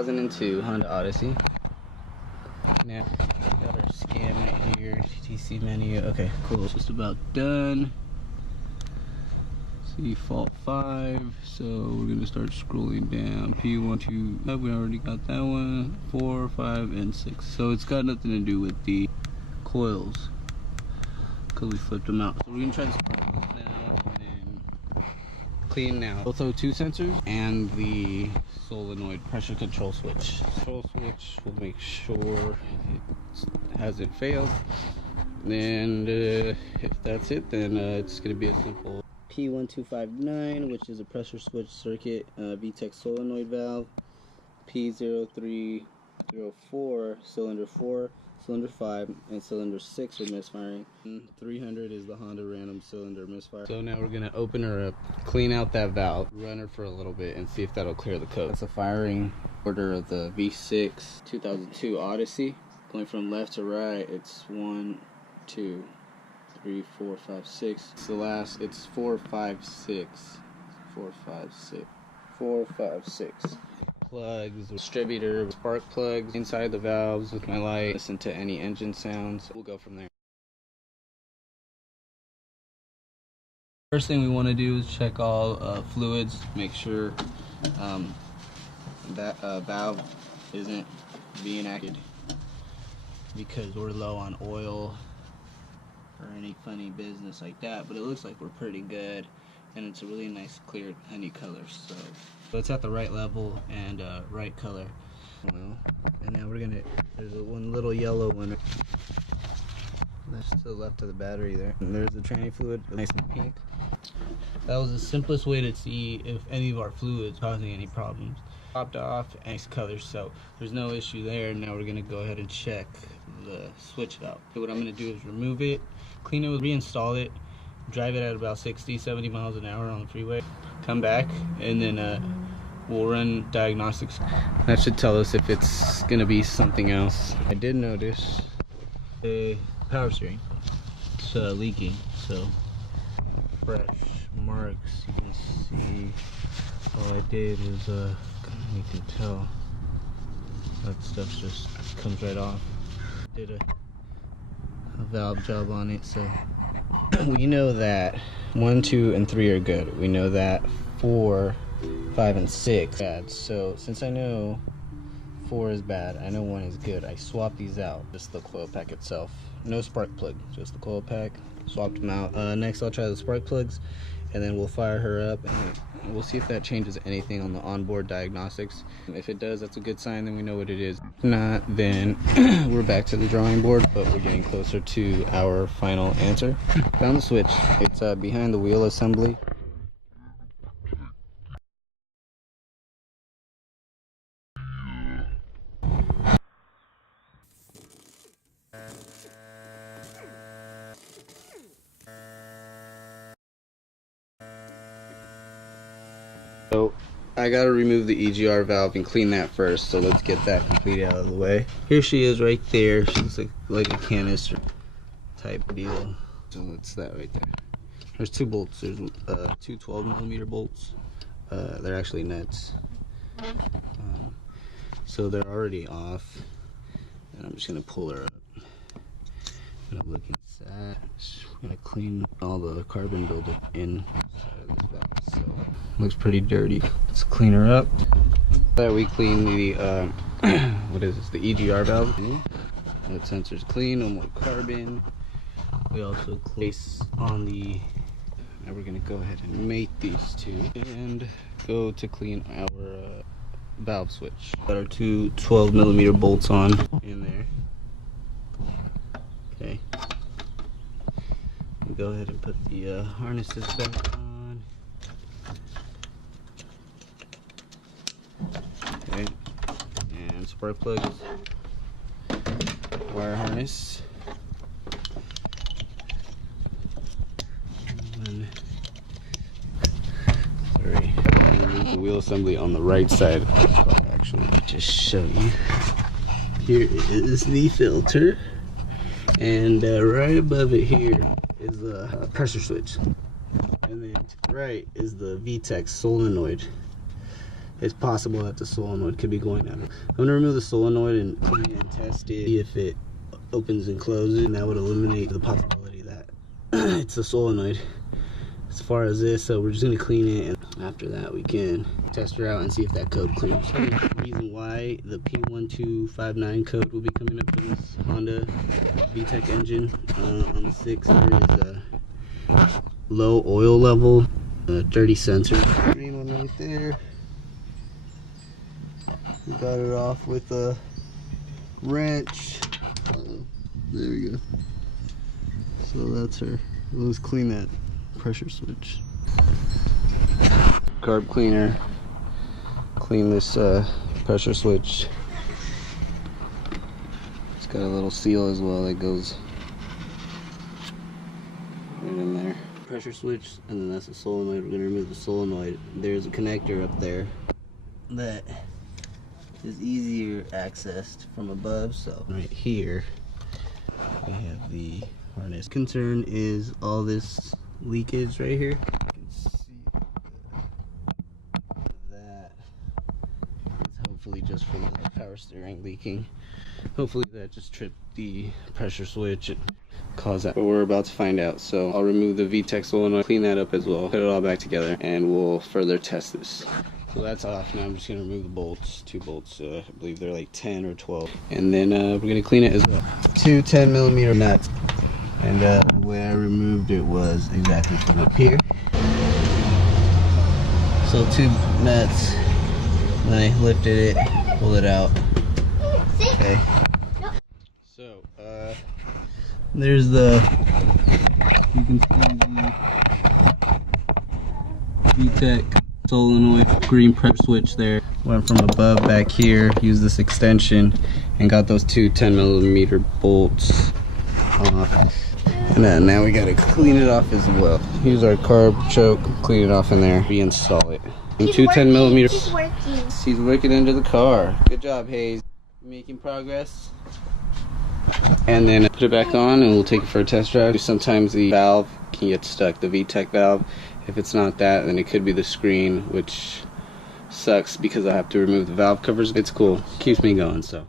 2002 Honda Odyssey. Now, got our scan right here, TTC menu. Okay, cool. It's just about done. See fault 5, so we're gonna start scrolling down. P1, 2, we already got that one. 4, 5, and 6. So it's got nothing to do with the coils, because we flipped them out. So we're gonna try to spark those now and then clean now. Both O2 sensors and the solenoid pressure control switch. Control switch will make sure it hasn't failed. And if that's it, then it's gonna be a simple P1259, which is a pressure switch circuit, VTEC solenoid valve. P0304, cylinder 4, cylinder 5, and cylinder 6 are misfiring. 300 is the Honda random cylinder misfire. So now we're gonna open her up, clean out that valve, run her for a little bit, and see if that'll clear the code. That's the firing order of the V6 2002 Odyssey. Going from left to right, it's 1, 2, 3, 4, 5, 6. It's the last, it's 4, 5, 6. 4, 5, 6. 4, 5, 6. Plugs, distributor, spark plugs inside the valves with my light. Listen to any engine sounds. We'll go from there. First thing we want to do is check all fluids, make sure that valve isn't being acted, because we're low on oil or any funny business like that. But it looks like we're pretty good, and it's a really nice clear honey color, so it's at the right level and right color. Well, and now we're gonna, there's one little yellow one that's to the left of the battery there, and there's the tranny fluid, nice and pink. That was the simplest way to see if any of our fluids causing any problems. Popped off, nice color, so there's no issue there. Now we're gonna go ahead and check the switch valve. So what I'm gonna do is remove it, clean it, reinstall it, drive it at about 60-70 miles an hour on the freeway, come back, and then we'll run diagnostics. That should tell us if it's gonna be something else. I did notice the power steering, it's leaking, so fresh marks. You can see all I did is you can tell that stuff just comes right off. Did a valve job on it, so we know that 1, 2, and 3 are good. We know that 4, 5, and 6 bad. So since I know 4 is bad, I know 1 is good. I swapped these out. Just the coil pack itself. No spark plug, just the coil pack. Swapped them out. Next I'll try the spark plugs, and then we'll fire her up, and we'll see if that changes anything on the onboard diagnostics. If it does, that's a good sign, then we know what it is. If not, then we're back to the drawing board, but we're getting closer to our final answer. Found the switch. It's behind the wheel assembly. So I gotta remove the EGR valve and clean that first, so let's get that completely out of the way. Here she is right there. She's like a canister type deal. So that's that right there. There's 2 bolts. There's 2 12mm bolts. They're actually nuts. So they're already off. And I'm just gonna pull her up. Gonna look inside. I'm gonna clean all the carbon buildup inside of this valve. So looks pretty dirty. Let's clean her up. That we clean the what is this? The EGR valve. That sensor's clean. No more carbon. We also place on the. Now we're gonna go ahead and mate these 2 and go to clean our valve switch. Got our 2 12mm bolts on in there. Okay. We'll go ahead and put the harnesses back on. Okay. And spark plugs. Wire harness. Sorry. I'm gonna remove the wheel assembly on the right side. I'll actually just show you. Here is the filter. And right above it here is the pressure switch, and then to the right is the VTEC solenoid it's possible that the solenoid could be going out. I'm gonna remove the solenoid and clean it and test it, see if it opens and closes, and that would eliminate the possibility that it's a solenoid. As far as this, so we're just gonna clean it, and after that we can test her out and see if that code clears. The reason why the P1259 code will be coming up for this Honda VTEC engine on the 6 is low oil level, dirty sensor. Green one right there. We got it off with a wrench. There we go. So that's her. Let's clean that pressure switch. Carb cleaner. Clean this pressure switch. It's got a little seal as well that goes right in there. Pressure switch, and then that's the solenoid. We're gonna remove the solenoid. There's a connector up there that is easier accessed from above. So right here we have the harness. Concern is all this leakage right here. You can see that is hopefully just from the power steering leaking. Hopefully that just tripped the pressure switch and caused that, but we're about to find out. So I'll remove the VTEC solenoid, clean that up as well, put it all back together, and we'll further test this. So that's off. Now I'm just gonna remove the bolts, 2 bolts. I believe they're like 10 or 12, and then we're gonna clean it as well. 2 10mm nuts, and the way I removed it was exactly from up here. So 2 nuts, and I lifted it, pulled it out. Okay. So there's you can see the VTEC solenoid green pressure switch there. Went from above back here, used this extension, and got those 2 10mm bolts off. And then now we gotta clean it off as well. Use our carb choke, clean it off in there, reinstall it. And 2 10mm. She's working. She's working into the car. Good job, Hayes. Making progress. And then put it back on and we'll take it for a test drive. Sometimes the valve can get stuck, the VTEC valve. If it's not that, then it could be the screen, which sucks because I have to remove the valve covers. It's cool, keeps me going. So